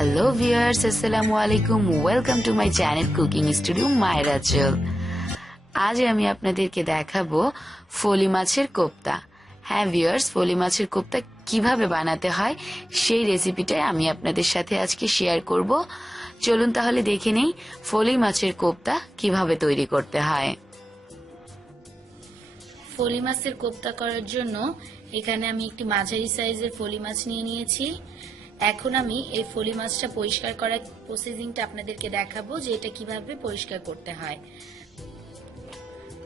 Hello viewers আসসালামু আলাইকুম welcome to my channel cooking studio মায়েরা চল আজ আমি আপনাদেরকে দেখাবো ফলি মাছের কোপ্তা। হ্যাঁ ভিউয়ার্স ফলি মাছের কোপ্তা কীভাবে বানাতে হয় সেই রেসিপিটাই আমি আপনাদের সাথে আজকে শেয়ার করব। চলুন তাহলে দেখে নেই ফলি মাছের কোপ্তা কীভাবে তৈরি করতে হয়। ফলি মাছের কোপ্তা করার জন্য এখানে আমি একটি মাঝারি সাইজের ফলি মাছ নিয়ে নিয়েছি। এখন আমি এই ফলি মাছটা পরিষ্কার করার প্রসেসিংটা আপনাদেরকে দেখাবো যে এটা কীভাবে পরিষ্কার করতে হয়।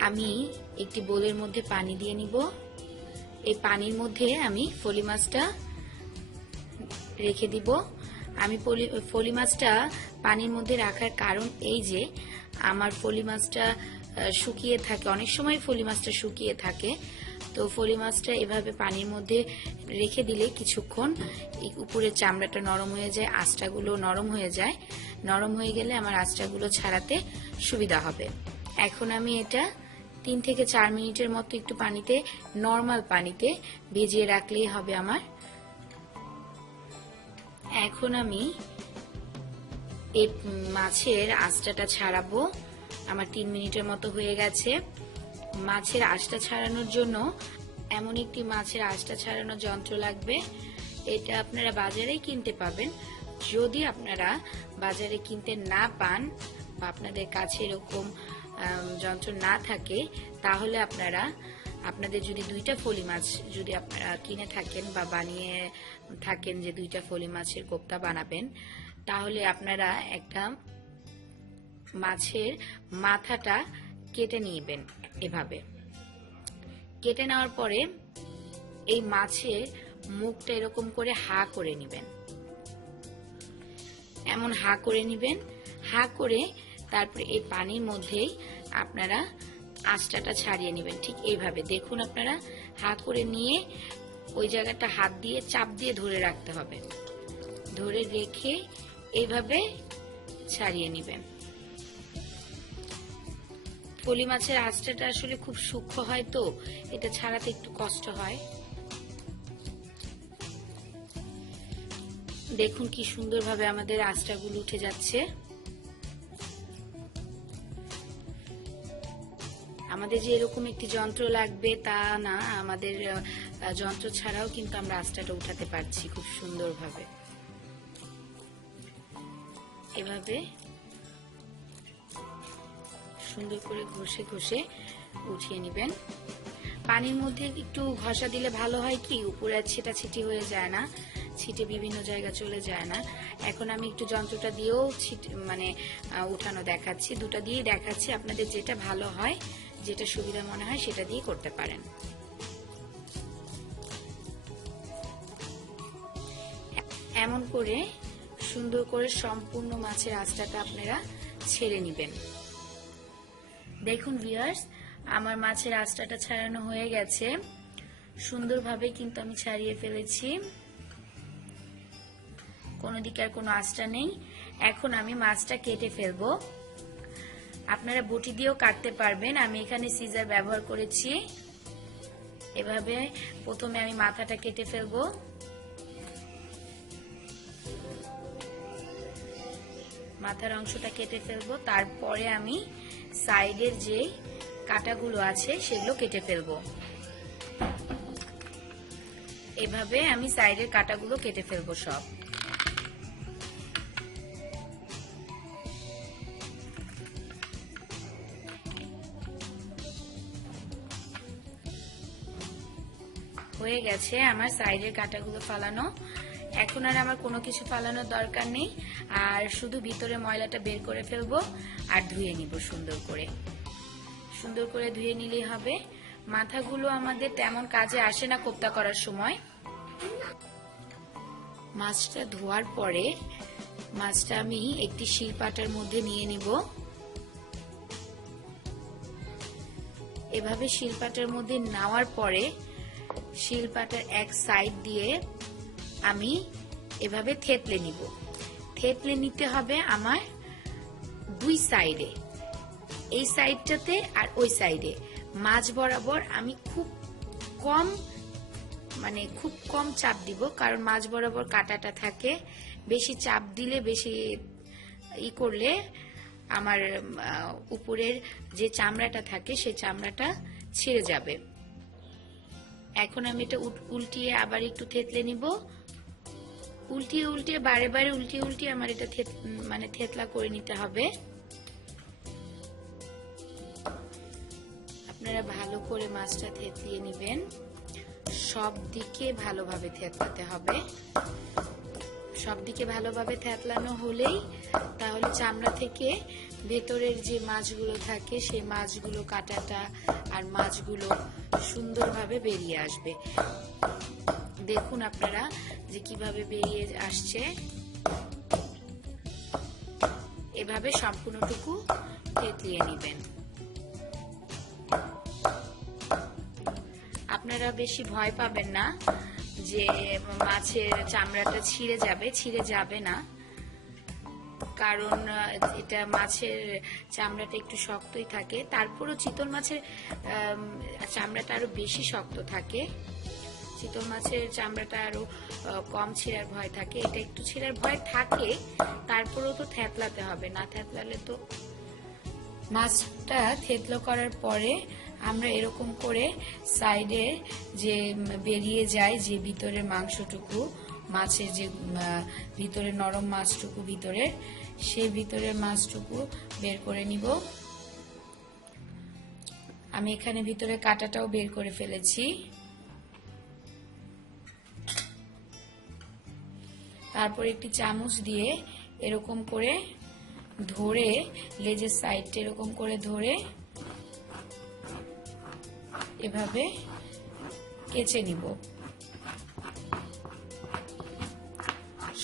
আমি একটি বোলের মধ্যে পানি দিয়ে নিব। এই পানির মধ্যে আমি ফলি মাছটা রেখে দিব। আমি ফলি মাছটা পানির মধ্যে রাখার কারণ এই যে, আমার ফলি মাছটা শুকিয়ে থাকে। অনেক সময় ফলি মাছটা শুকিয়ে থাকে। তো ফলি মাছটা এভাবে পানির মধ্যে রেখে দিলে কিছুক্ষণ উপরের চামড়াটা নরম হয়ে যায়, আঁচটাগুলো নরম হয়ে যায়। নরম হয়ে গেলে আমার আঁচটাগুলো ছাড়াতে সুবিধা হবে। এখন আমি এটা তিন থেকে চার মিনিটের মতো একটু পানিতে, নর্মাল পানিতে ভিজিয়ে রাখলেই হবে আমার। এখন আমি এই মাছের আঁচটাটা ছাড়াবো। আমার তিন মিনিটের মতো হয়ে গেছে। মাছের আঁচটা ছাড়ানোর জন্য এমন একটি মাছের আঁচটা ছাড়ানোর যন্ত্র লাগবে। এটা আপনারা বাজারেই কিনতে পাবেন। যদি আপনারা বাজারে কিনতে না পান বা আপনাদের কাছে এরকম যন্ত্র না থাকে, তাহলে আপনারা, আপনাদের যদি দুইটা ফলি মাছ যদি আপনারা কিনে থাকেন বা বানিয়ে থাকেন যে দুইটা ফলি মাছের কোপ্তা বানাবেন, তাহলে আপনারা একটা মাছের মাথাটা কেটে নিবেন। এভাবে। কেটে নেওয়ার পরে এই মাছের মুখটা এরকম করে হা করে নিবেন। এমন হা করে নিবেন। হা করে তারপরে এই পানির মধ্যেই আপনারা আঁচটাটা ছাড়িয়ে নেবেন ঠিক এইভাবে। দেখুন আপনারা, হা করে নিয়ে ওই জায়গাটা হাত দিয়ে চাপ দিয়ে ধরে রাখতে হবে। ধরে রেখে এইভাবে ছাড়িয়ে নেবেন। ফলি মাছের আঁচটাটা আসলে খুব সূক্ষ্ম হয় তো, এটা ছাড়াতে একটু কষ্ট হয়। দেখুন কি সুন্দরভাবে আমাদের আঁচটাগুলো উঠে যাচ্ছে। আমাদের যে এরকম একটি যন্ত্র লাগবে তা না, আমাদের যন্ত্র ছাড়াও কিন্তু আমরা আঁচটাটা উঠাতে পারছি খুব সুন্দরভাবে। এভাবে সুন্দর করে ঘষে ঘষে উঠিয়ে নেবেন। পানির মধ্যে একটু ঘষা দিলে ভালো হয় কি? উপরে ছিটা ছিটি হয়ে যায় না। ছিটে বিভিন্ন জায়গা চলে যায় না। এখন আমি একটু যন্ত্রটা দিয়েও মানে উঠানো দেখাচ্ছি। দুটা দিয়েই দেখাচ্ছি। আপনাদের যেটা ভালো হয়, যেটা সুবিধা মনে হয় সেটা দিয়ে করতে পারেন। এমন করে সুন্দর করে সম্পূর্ণ মাছের আঁচটাটা আপনারা ছেড়ে নেবেন। দেখুন ভিউয়ার্স আমার মাছের আঁচটাটা ছাড়ানো হয়ে গেছে। সুন্দরভাবে কিন্তু আমি ছাড়িয়ে ফেলেছি। কোনো দিকে আর কোনো আঁচটা নেই। এখন আমি মাছটা কেটে ফেলব। আপনারা বটি দিয়েও কাটতে পারবেন। আমি এখানে সিজার ব্যবহার করেছি। এভাবে প্রথমে আমি মাথাটা কেটে ফেলব। মাথার অংশটা কেটে ফেলব। তারপরে আমি সাইডের যে কাটাগুলো আছে, সেগুলো কেটে ফেলব। এভাবে আমি সাইডের কাটাগুলো কেটে ফেলব সব। হয়ে গেছে আমার সাইডের কাটাগুলো ফালানো। এখন আর আমার কোনো কিছু ফালানোর দরকার নেই। আর শুধু ভিতরে ময়লাটা বের করে ফেলব আর ধুয়ে নিব সুন্দর করে। সুন্দর করে ধুয়ে নিলেই হবে। মাথাগুলো আমাদের তেমন কাজে আসে না কোপ্তা করার সময়। মাছটা ধোয়ার পরে মাছটা আমি একটি শিলপাটার মধ্যে নিয়ে নিব। এভাবে শিলপাটার মধ্যে নেওয়ার পরে শিলপাটার এক সাইড দিয়ে আমি এভাবে থেতলে নিব। থেতলে নিতে হবে আমার দুই সাইডে। এই সাইডটাতে আর ওই সাইডে। মাছ বরাবর আমি খুব কম মানে খুব কম চাপ দিব, কারণ মাছ বরাবর কাটাটা থাকে। বেশি চাপ দিলে, বেশি ই করলে আমার উপরের যে চামড়াটা থাকে সেই চামড়াটা ছিঁড়ে যাবে। এখন আমি এটা উল- উল্টিয়ে আবার একটু থেতলে নিব। উল্টিয়ে উল্টিয়ে, বারে বারে উল্টিয়ে উল্টিয়ে আমার এটা মানে থেতলা করে নিতে হবে। আপনারা ভালো করে মাছটা থেতলিয়ে নেবেন। সব দিকে ভালোভাবে থেতলাতে হবে। সব দিকে ভালোভাবে থেতলানো হলেই তাহলে চামড়া থেকে ভেতরের যে মাছগুলো থাকে, সেই মাছগুলো কাটাটা আর মাছগুলো সুন্দরভাবে বেরিয়ে আসবে। দেখুন আপনারা যে কীভাবে বেরিয়ে আসছে। এভাবে সম্পূর্ণটুকু থেতলিয়ে নেবেন। আপনারা বেশি ভয় পাবেন না যে মাছের চামড়াটা ছিঁড়ে যাবে ছিঁড়ে যাবে না। কারণ এটা মাছের চামড়াটা একটু শক্তই থাকে। তারপরও চিতল মাছের চামড়াটা আরও বেশি শক্ত থাকে। চিতল মাছের চামড়াটা আরও কম ছিঁড়ার ভয় থাকে। এটা একটু ছিঁড়ার ভয় থাকে, তারপরেও তো থ্যাতলাতে হবে। না থ্যাতলালে তো মাছটা থেতলো করার পরে আমরা এরকম করে সাইডে যে বেরিয়ে যায় যে ভিতরের মাংসটুকু, মাছের যে ভিতরে নরম মাছটুকু ভিতরে, সেই ভিতরের মাছটুকু বের করে নিব। আমি এখানে ভিতরে কাটাটাও বের করে ফেলেছি। তারপর একটি চামচ দিয়ে এরকম করে ধরে লেজের সাইডটা এরকম করে ধরে এভাবে কেচে নিব।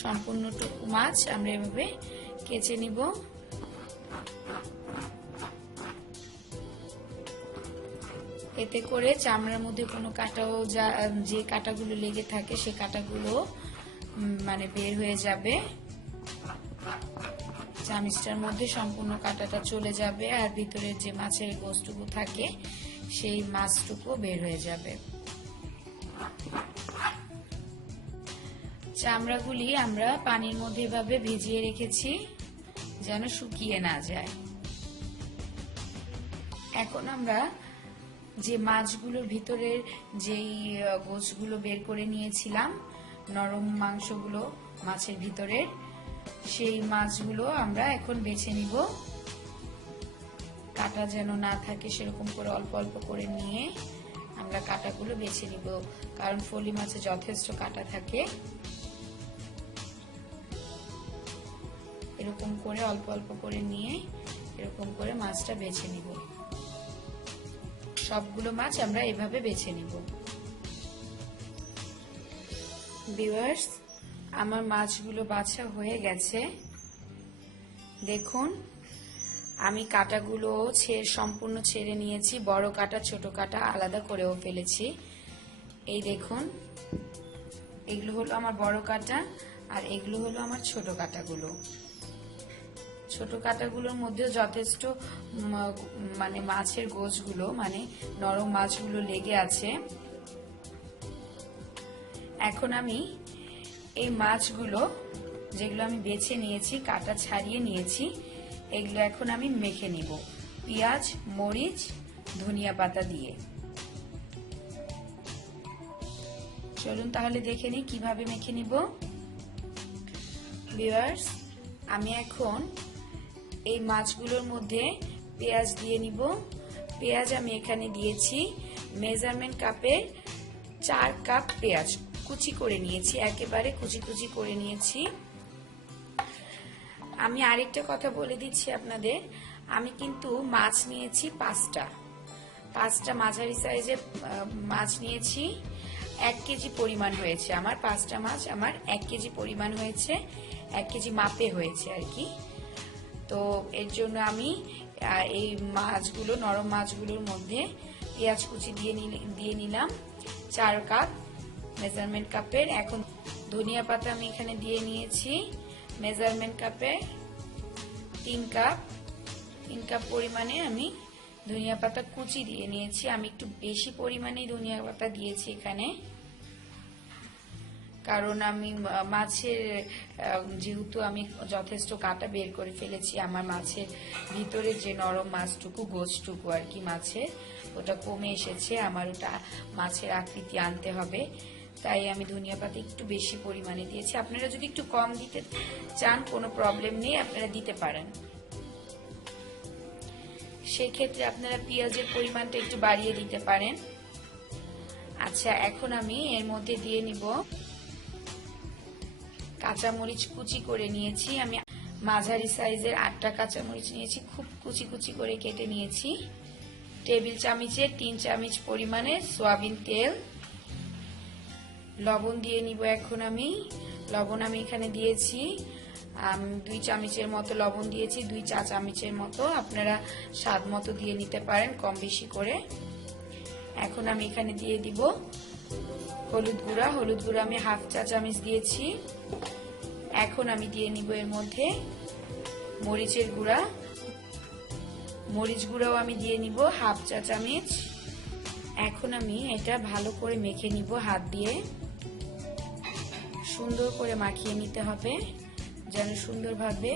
সম্পূর্ণটুকু মাছ আমরা এভাবে কেচে নিব। এতে করে চামড়ার মধ্যে কোনো কাটাও যা যে কাটাগুলো লেগে থাকে সে কাটাগুলো মানে বের হয়ে যাবে। চামিচটার মধ্যে সম্পূর্ণ কাঁটাটা চলে যাবে আর ভিতরের যে মাছের গোস্তটুকু থাকে, সেই মাছটুকু বের হয়ে যাবে। চামড়াগুলি আমরা পানির মধ্যে এভাবে ভিজিয়ে রেখেছি, যেন শুকিয়ে না যায়। এখন আমরা যে মাছগুলোর ভিতরের যেই গোছগুলো বের করে নিয়েছিলাম নরম মাংসগুলো মাছের ভিতরের সেই মাছগুলো আমরা এখন বেছে নিব। কাটা যেন না থাকে সেরকম করে অল্প অল্প করে নিয়ে আমরা কাটাগুলো বেছে নিব। কারণ ফলি মাছে যথেষ্ট কাটা থাকে। এরকম করে অল্প অল্প করে নিয়ে এরকম করে মাছটা বেছে নিব। সবগুলো মাছ আমরা এভাবে বেছে নিব। ভিউয়ার্স আমার মাছগুলো বাছা হয়ে গেছে। দেখুন, আমি কাটাগুলো ছেড়ে সম্পূর্ণ ছেড়ে নিয়েছি, বড় কাটা, ছোট কাটা, আলাদা করেও ফেলেছি। এই দেখুন, এগুলো হলো আমার বড় কাটা আর এগুলো হলো আমার ছোট কাটাগুলো। ছোট কাটাগুলোর মধ্যেও যথেষ্ট মানে মাছের গোছগুলো মানে নরম মাছগুলো লেগে আছে। এখন আমি এই মাছগুলো যেগুলো আমি বেছে নিয়েছি, কাটা ছাড়িয়ে নিয়েছি, এগুলো এখন আমি মেখে নিব। পেঁয়াজ, মরিচ, ধনিয়া পাতা দিয়ে। চলুন তাহলে দেখে নিই কীভাবে মেখে নিব। ভিউয়ার্স, আমি এখন এই মাছগুলোর মধ্যে পেঁয়াজ দিয়ে নিব। পেঁয়াজ আমি এখানে দিয়েছি। মেজারমেন্ট কাপের চার কাপ পেঁয়াজ। কুচি করে নিয়েছি একেবারে কুচি কুচি করে নিয়েছি। আমি আরেকটা কথা বলে দিচ্ছি আপনাদের আমি কিন্তু মাছ নিয়েছি পাঁচটা। পাঁচটা মাঝারি সাইজের আহ, মাছ নিয়েছি এক কেজি পরিমাণ হয়েছে আমার পাঁচটা মাছ আমার এক কেজি পরিমাণ হয়েছে এক কেজি মাপে হয়েছে আর কি। তো এর জন্য আমি এই মাছগুলো নরম মাছগুলোর মধ্যে পেঁয়াজ কুচি দিয়ে দিয়ে নিলাম চার কাপ মেজারমেন্ট কাপের। এখন ধনিয়া পাতা আমি এখানে দিয়ে নিয়েছি। মেজারমেন্ট কাপে তিন কাপ তিন কাপ পরিমাণে আমি ধনিয়া পাতা কুচি দিয়ে নিয়েছি। আমি একটু বেশি পরিমাণে ধনিয়া পাতা দিয়েছি এখানে। কারণ আমি মাছের যেহেতু আমি যথেষ্ট কাটা বের করে ফেলেছি, আমার মাছের ভিতরে যে নরম মাছটুকু, গোছটুকু আর কি মাছের, ওটা কমে এসেছে। আমার ওটা মাছের আকৃতি আনতে হবে। তাই আমি ধনিয়া পাতা একটু বেশি পরিমাণে দিয়েছি। আপনারা যদি একটু কম দিতে চান, কোনো প্রবলেম নেই, আপনারা দিতে পারেন। সেক্ষেত্রে আপনারা পেঁয়াজের পরিমাণটা একটু বাড়িয়ে দিতে পারেন। আচ্ছা এখন আমি এর মধ্যে দিয়ে নিব কাঁচামরিচ কুচি করে নিয়েছি। আমি মাঝারি সাইজের আটটা কাঁচামরিচ নিয়েছি, খুব কুচি কুচি করে কেটে নিয়েছি। টেবিল চামচের তিন চামিচ পরিমাণে সয়াবিন তেল লবণ দিয়ে নিব এখন আমি। লবণ আমি এখানে দিয়েছি। দুই চামচের মতো লবণ দিয়েছি, দুই চা চামচের মতো। আপনারা স্বাদ মতো দিয়ে নিতে পারেন কম বেশি করে। এখন আমি এখানে দিয়ে দিব হলুদ গুঁড়া। হলুদ গুঁড়া আমি হাফ চা চামচ দিয়েছি। এখন আমি দিয়ে নিব এর মধ্যে মরিচের গুঁড়া। মরিচ গুঁড়াও আমি দিয়ে নিব হাফ চা চামচ। এখন আমি এটা ভালো করে মেখে নিব হাত দিয়ে। সুন্দর করে মাখিয়ে নিতে হবে, যেন সুন্দরভাবে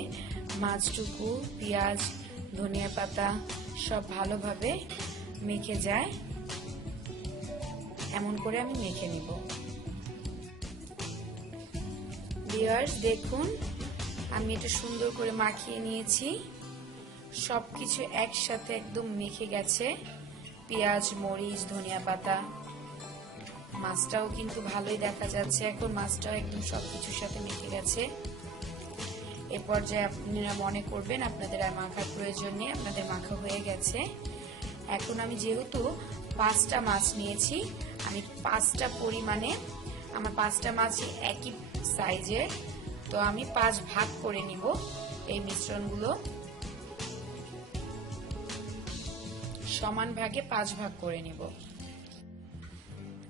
মাছটুকু, পেঁয়াজ, ধনিয়া পাতা সব ভালোভাবে মেখে যায়। এমন করে আমি মেখে নিব। ভিউয়ার্স দেখুন, আমি এটা সুন্দর করে মাখিয়ে নিয়েছি। সবকিছু একসাথে একদম মেখে গেছে। পেঁয়াজ, মরিচ, ধনিয়া পাতা মাছটাও কিন্তু ভালোই দেখা যাচ্ছে। এখন মাছটাও একদম সবকিছুর সাথে মেখে গেছে। এ পর্যায়ে আপনারা মনে করবেন আপনাদের আর মাখার প্রয়োজন নেই, আপনাদের মাখা হয়ে গেছে। এখন আমি যেহেতু পাঁচটা মাছ নিয়েছি, আমি পাঁচটা পরিমাণে, আমার পাঁচটা মাছই একই সাইজের, তো আমি পাঁচ ভাগ করে নিব এই মিশ্রণগুলো। সমান ভাগে পাঁচ ভাগ করে নিব।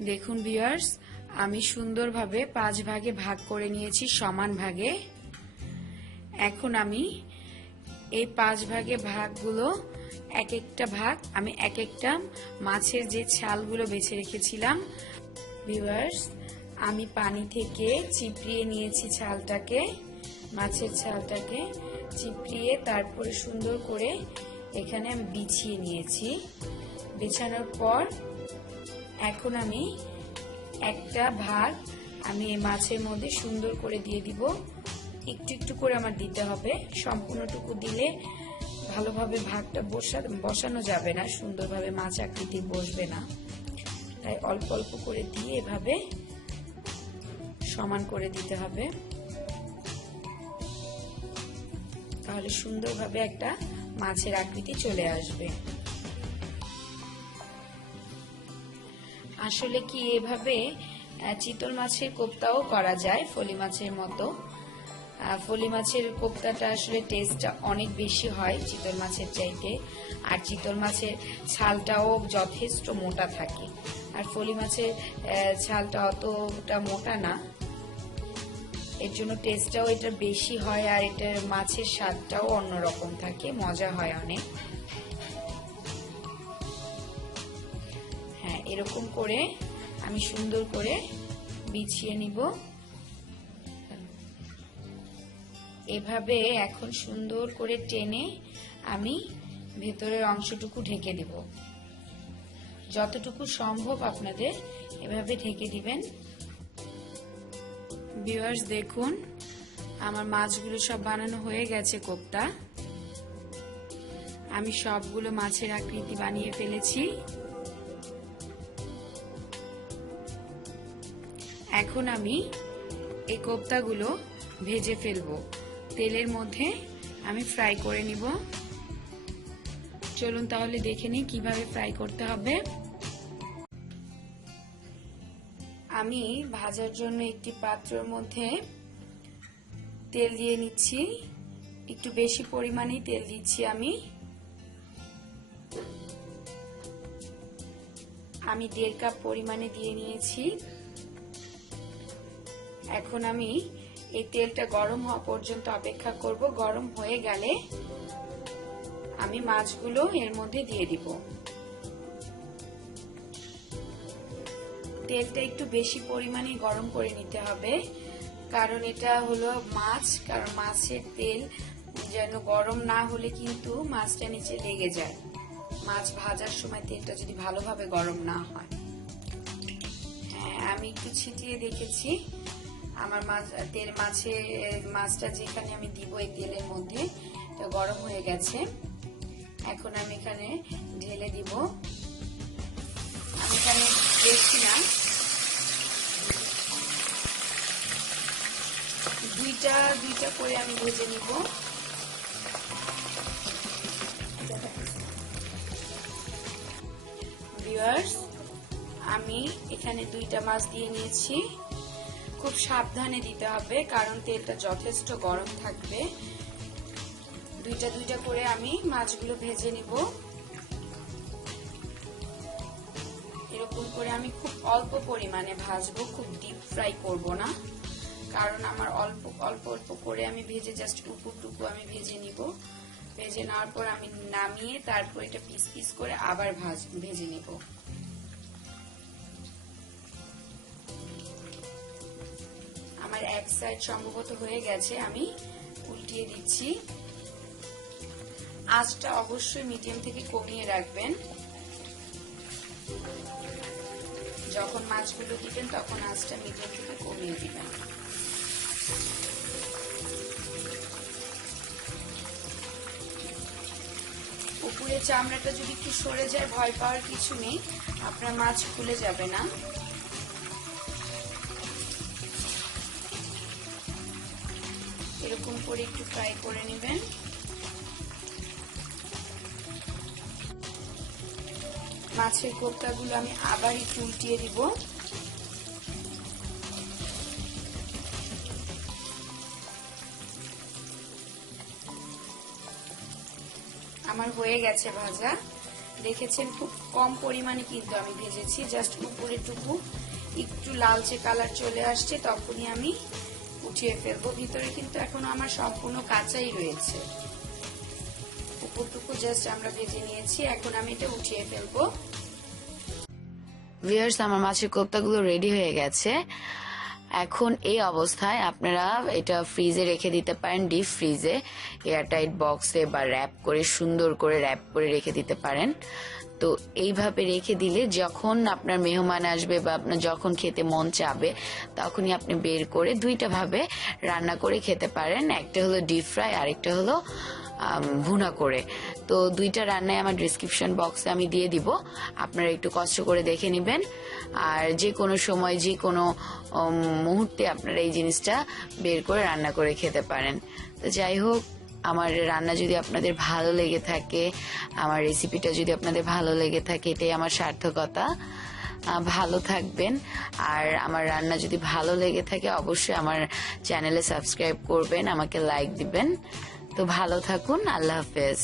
দেখুন ভিউয়ার্স আমি সুন্দরভাবে পাঁচ ভাগে ভাগ করে নিয়েছি, সমান ভাগে। এখন আমি এই পাঁচ ভাগে ভাগগুলো এক একটা ভাগ, আমি এক একটা মাছের যে ছালগুলো বেছে রেখেছিলাম। ভিউয়ার্স আমি পানি থেকে চিপড়িয়ে নিয়েছি ছালটাকে, মাছের ছালটাকে চিপড়িয়ে তারপরে সুন্দর করে এখানে বিছিয়ে নিয়েছি। বিছানোর পর এখন আমি একটা ভাগ আমি এই মাছের মধ্যে সুন্দর করে দিয়ে দিব। একটু একটু করে আমার দিতে হবে। সম্পূর্ণটুকু দিলে ভালোভাবে ভাগটা বসা বসানো যাবে না, সুন্দরভাবে মাছ আকৃতি বসবে না। তাই অল্প অল্প করে দিয়ে এভাবে সমান করে দিতে হবে। তাহলে সুন্দরভাবে একটা মাছের আকৃতি চলে আসবে। আসলে কি এভাবে চিতল মাছের কোপ্তাও করা যায় ফলি মাছের মতো? ফলি মাছের কোপ্তাটা আসলে টেস্টটা অনেক বেশি হয় চিতল মাছের চাইতে। আর চিতল মাছের ছালটাও যথেষ্ট মোটা থাকে। আর ফলি মাছের ছালটা অতটা মোটা না। এর জন্য টেস্টটাও এটা বেশি হয় আর এটার মাছের স্বাদটাও অন্যরকম থাকে, মজা হয় অনেক। এরকম করে আমি সুন্দর করে বিছিয়ে নিব। এভাবে এখন সুন্দর করে টেনে আমি ভেতরের অংশটুকু ঢেকে দেব। যতটুকু সম্ভব আপনাদের এভাবে ঢেকে দিবেন। ভিউয়ার্স, দেখুন, আমার মাছগুলো সব বানানো হয়ে গেছে কোপ্তা। আমি সবগুলো মাছের আকৃতি বানিয়ে ফেলেছি। এখন আমি এই কোপ্তাগুলো ভেজে ফেলব। তেলের মধ্যে আমি ফ্রাই করে নিব। চলুন তাহলে দেখে নিই কীভাবে ফ্রাই করতে হবে। আমি ভাজার জন্য একটি পাত্রের মধ্যে তেল দিয়ে নিচ্ছি। একটু বেশি পরিমাণেই তেল দিচ্ছি আমি। আমি দেড় কাপ পরিমাণে দিয়ে নিয়েছি। এখন আমি এই তেলটা গরম হওয়া পর্যন্ত অপেক্ষা করব। গরম হয়ে গেলে আমি মাছগুলো এর মধ্যে দিয়ে দিব। তেলটা একটু বেশি পরিমাণে গরম করে নিতে হবে, কারণ এটা হলো মাছ, কারণ মাছের তেল যেন গরম না হলে কিন্তু মাছটা নিচে লেগে যায়। মাছ ভাজার সময় তেলটা যদি ভালোভাবে গরম না হয়। হ্যাঁ আমি একটু ছিটিয়ে দেখেছি। আমার মাছ, তেল মাছে মাছটা যেখানে আমি দিব এই তেলের মধ্যে এটা গরম হয়ে গেছে। এখন আমি এখানে ঢেলে দিব। আমি এখানে দেখছি না দুইটা দুইটা করে আমি ভেজে নিব। আমি এখানে দুইটা মাছ দিয়ে নিয়েছি। খুব সাবধানে দিতে হবে, কারণ তেলটা যথেষ্ট গরম থাকবে। দুইটা দুইটা করে আমি মাছগুলো ভেজে নিব। এরকম করে আমি খুব অল্প পরিমাণে ভাজবো, খুব ডিপ ফ্রাই করব না। কারণ আমার অল্প অল্প অল্প করে আমি ভেজে জাস্ট উপরটুকু আমি ভেজে নিব। ভেজে নেওয়ার পর আমি নামিয়ে তারপর এটা পিস পিস করে আবার ভাজ, ভেজে নিব। আমার এক সাইড সম্ভবত হয়ে গেছে, আমি উল্টিয়ে দিচ্ছি। আঁচটা অবশ্যই মিডিয়াম থেকে কমিয়ে রাখবেন। যখন মাছগুলো দিবেন, তখন আঁচটা মিডিয়াম থেকে কমিয়ে দিবেন। উপরে চামড়াটা যদি একটু সরে যায়, ভয় পাওয়ার কিছু নেই, আপনার মাছ খুলে যাবে না। এরকম করে একটু ফ্রাই করে নেবেন। মাছের কোপ্তাগুলো আমি আবার একটু উল্টিয়ে দিব। আমার হয়ে গেছে ভাজা। দেখেছেন খুব কম পরিমাণে কিন্তু আমি ভেজেছি জাস্ট উপরে টুকু। একটু লালচে কালার চলে আসছে, তখনই আমি উঠিয়ে ফেলব। ভিতরে কিন্তু এখনও আমার সম্পূর্ণ কাঁচাই রয়েছে। উপরটুকু জাস্ট আমরা ভেজে নিয়েছি। এখন আমি এটা উঠিয়ে ফেলব। ভিউয়ার্স আমার মাছের কোপ্তাগুলো রেডি হয়ে গেছে। এখন এই অবস্থায় আপনারা এটা ফ্রিজে রেখে দিতে পারেন ডিপ ফ্রিজে এয়ারটাইট বক্সে বা র্যাপ করে, সুন্দর করে র্যাপ করে রেখে দিতে পারেন। তো এইভাবে রেখে দিলে যখন আপনার মেহমান আসবে বা আপনার যখন খেতে মন চাবে, তখনই আপনি বের করে দুইটা ভাবে রান্না করে খেতে পারেন। একটা হলো ডিপ ফ্রাই আরেকটা হলো ভুনা করে। তো দুইটা রান্নায় আমার ডিসক্রিপশন বক্সে আমি দিয়ে দিব। আপনারা একটু কষ্ট করে দেখে নেবেন। আর যে কোনো সময় যে কোনো মুহূর্তে আপনারা এই জিনিসটা বের করে রান্না করে খেতে পারেন। তো যাই হোক আমার রান্না যদি আপনাদের ভালো লেগে থাকে, আমার রেসিপিটা যদি আপনাদের ভালো লেগে থাকে, এটাই আমার সার্থকতা। ভালো থাকবেন। আর আমার রান্না যদি ভালো লেগে থাকে, অবশ্যই আমার চ্যানেলে সাবস্ক্রাইব করবেন, আমাকে লাইক দিবেন। তো ভালো থাকুন, আল্লাহ হাফেজ।